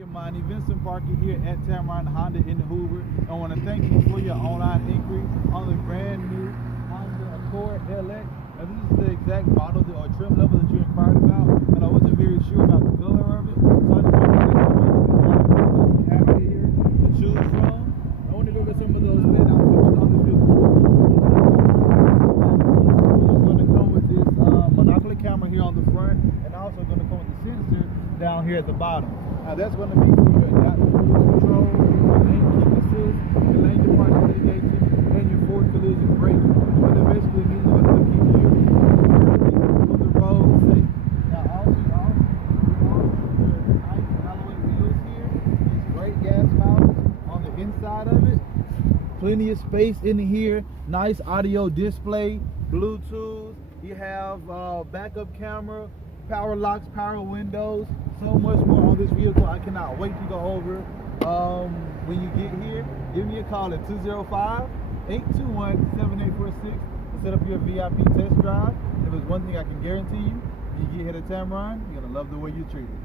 Imani, Vincent Parker here at Tameron Honda in Hoover. I want to thank you for your online inquiry on the brand new Honda Accord LX. Now, this is the exact model or trim level that you inquired about, and I wasn't very sure about the color of it, so I just wanted to let you know that we have it here to choose from. I want to go over some of those standout features on this vehicle. It's going to come with this monocular camera here on the front, and also going to come with the sensor down here at the bottom. Now that's going to be for your adaptive cruise control, your lane keep assist, your lane departure mitigation, and your forward collision braking. What that basically means is to keep you on the road safe. Now also your nice alloy wheels here, these great gas mileage on the inside of it. Plenty of space in here, nice audio display, Bluetooth. You have backup camera, power locks, power windows, so much more on this vehicle. I cannot wait to go over. When you get here, give me a call at 205-821-7846 to set up your VIP test drive. If there's one thing I can guarantee you, when you get here to Tameron, you're going to love the way you're treated.